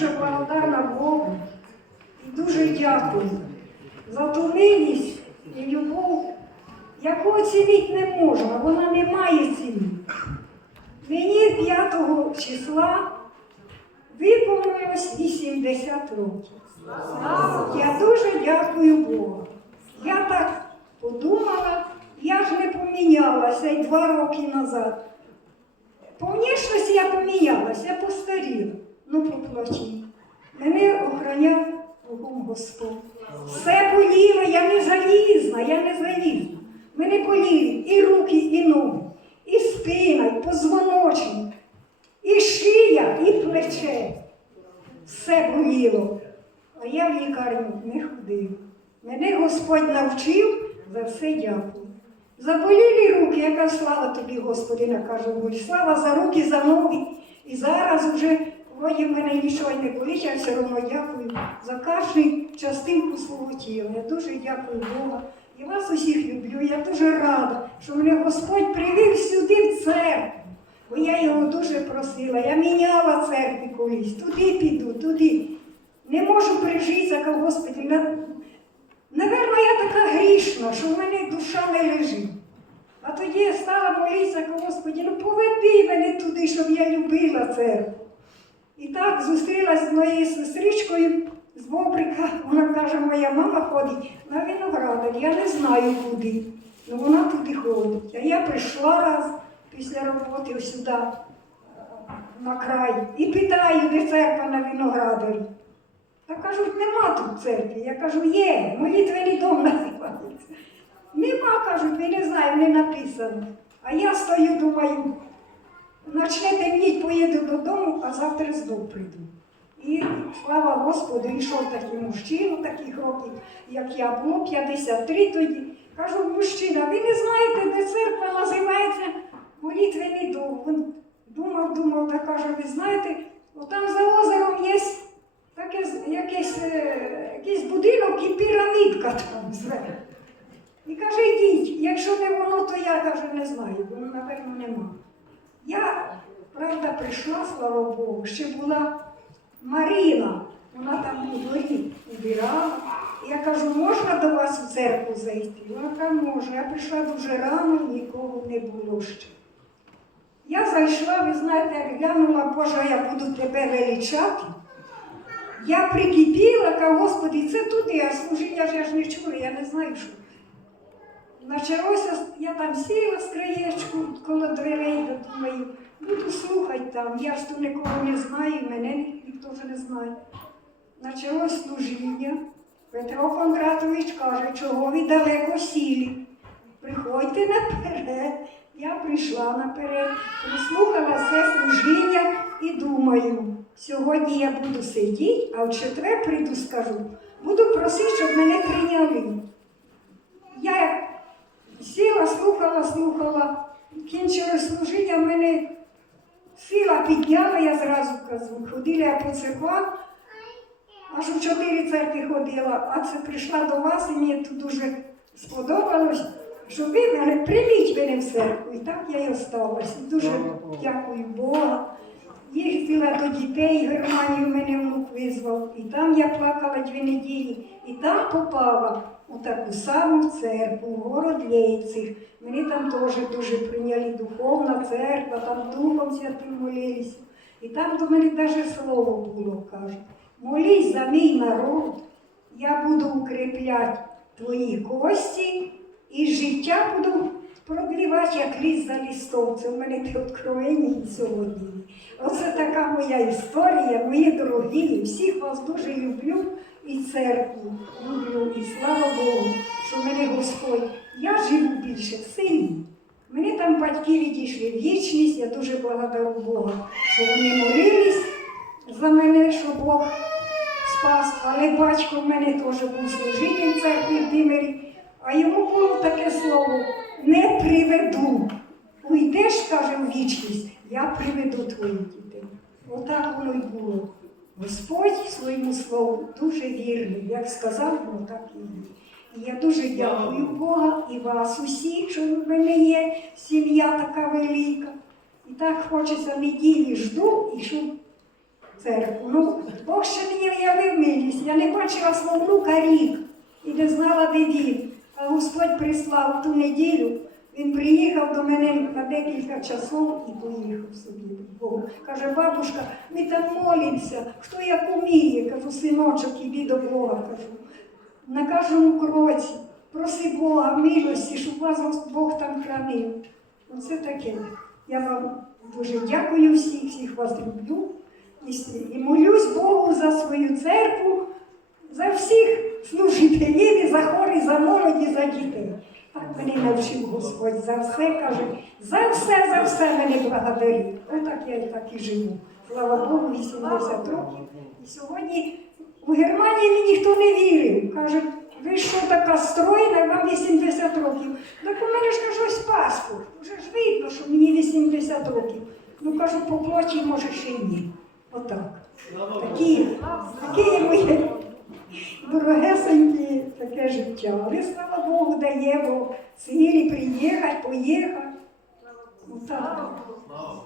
дуже благодарна Богу і дуже дякую за ту милість і любов, яку оцінити не можна, вона не має ціни. Мені 5 числа виповнилось 80 років. Я дуже дякую Богу. Я так подумала, я ж не помінялася й два роки назад. По внешності я помінялася, я постаріла, ну по плоті. Мене охраняв Богом Господь. Все боліло, я не залізна, я не залізна. Мене боліли і руки, і ноги, і спина, і позвоночник, і шия, і плече. Все боліло. А я в лікарню не ходив. Мене Господь навчив, за все дякую. Заболіли руки, яка слава тобі, Господи, накажу Бог. Слава за руки, за ноги. І зараз вже вроді в мене нічого не болить, я все одно дякую за кожну частинку свого тіла. Я дуже дякую Бога. І вас усіх люблю. Я дуже рада, що мене Господь привів сюди в церкву. Бо я його дуже просила. Я міняла церкві колись. Туди піду, туди. Не можу прижитися, як Господи. на- Наверно, я така грішна, що в мене душа не лежить. А тоді я стала молитися, кажу, Господи, ну поведи мене туди, щоб я любила церкву. І так зустрілася з моєю сестричкою з Бобрика. Вона каже, моя мама ходить на виноградар, я не знаю куди. Ну вона туди ходить. А я прийшла раз після роботи сюди, е, на край, і питаю, де церква на виноградарі. Та кажуть, нема тут церкви. Я кажу, є, молитвений дом називається. Нема, кажуть, ми не знаємо, не написано. А я стою, думаю, начне темніть, поїду додому, а завтра знов прийду. І слава Господу, йшов такий мужчина, таких років, як я було, 53 тоді. Кажу, мужчина, ви не знаєте, де церква називається молитвений дом. Він думав, думав, та каже, ви знаєте, отам за озером є таке якийсь, е, будинок і пірамідка там зверху. І каже, йдіть, якщо не воно, то я каже, не знаю, бо ну, напевно нема. Я, правда, прийшла, слава Богу, ще була Марина, вона там у убирала. Я кажу, можна до вас у церкву зайти? Вона каже, може. Я прийшла дуже рано, нікого не було ще. Я зайшла, ви знаєте, як глянула, Боже, я буду тебе величати. Я прикипіла, кажу, Господи, це туди, а служіння ж я ж не чую, я не знаю, що. Почалося, я там сіла з краєчку коло дверей, думаю, буду слухати там, я ж тут нікого не знаю, мене ніхто вже не знає. Почалось служіння. Петро Кондратович каже, чого ви далеко сіли. Приходьте наперед. Я прийшла наперед, прислухала все служіння і думаю, сьогодні я буду сидіти, а в четвер прийду скажу, буду просити, щоб мене прийняли. Слухала, слухала, кінчилось служіння, в мене сила підняла, я зразу кажу, ходила я по церквам, аж у чотири церкви ходила, а це прийшла до вас і мені тут дуже сподобалось, що ви мене прийміть мене в церкву. І так я й осталась. Дуже дякую Бога. Їздила до дітей, в мене визвав, і там я плакала дві неділі, і там попала у таку саму церкву, в город Лейцих. Мені там теж дуже прийняли духовна церква, там Духом Святим молилися. І там до мене навіть слово було, каже, молись за мій народ, я буду укріпляти твої кості і життя буду продлівати, як ліс за лістом. Це в мене те откровення сьогодні. Оце така моя історія, мої дорогі. Всіх вас дуже люблю і церкву люблю. І слава Богу, що мене Господь. Я живу більше в селі. Мені там батьки відійшли в вічність, я дуже благодарю Бога, що вони молились за мене, що Бог спас. Але батько в мене теж був служитель церкви в Димирі, а йому було таке слово не приведу. Уйдеш, каже, в вічність, я приведу твоїх дітей. Отак воно й було. Господь своєму слову дуже вірний. Як сказав, воно так і є. І я дуже дякую Бога і вас усіх, що в мене є сім'я така велика. І так хочеться неділі жду, і щоб церкву. Ну, Бог ще мені виявив милість. Я не бачила свого внука рік і не знала, де він. А Господь прислав ту неділю. Він приїхав до мене на декілька часов і поїхав собі до Бога. Каже, бабушка, ми там молимося, хто як уміє. Кажу, синочок, іди до Бога. Кажу. На кожному кроці. Проси Бога милості, щоб вас Бог там хранив. Оце таке. Я вам дуже дякую всіх, всіх вас люблю. І молюсь Богу за свою церкву, за всіх служителів, і за хор, за молоді, за дітей. Так мене навчив Господь за все, каже, за все, за все мене благодарить. Отак я і так і живу. Слава Богу, 80 років. І сьогодні у Германії мені ніхто не вірив. Каже, ви що така стройна, вам 80 років. Так у мене ж кажу, ось паспорт. Вже ж видно, що мені 80 років. Ну кажу, по плоті, може, ще й ні. Отак. Такі, такі моє Дорогесенькі таке життя. Але слава Богу, дає, бо цілі приїхати, поїхати. Ну, так. Слава Богу.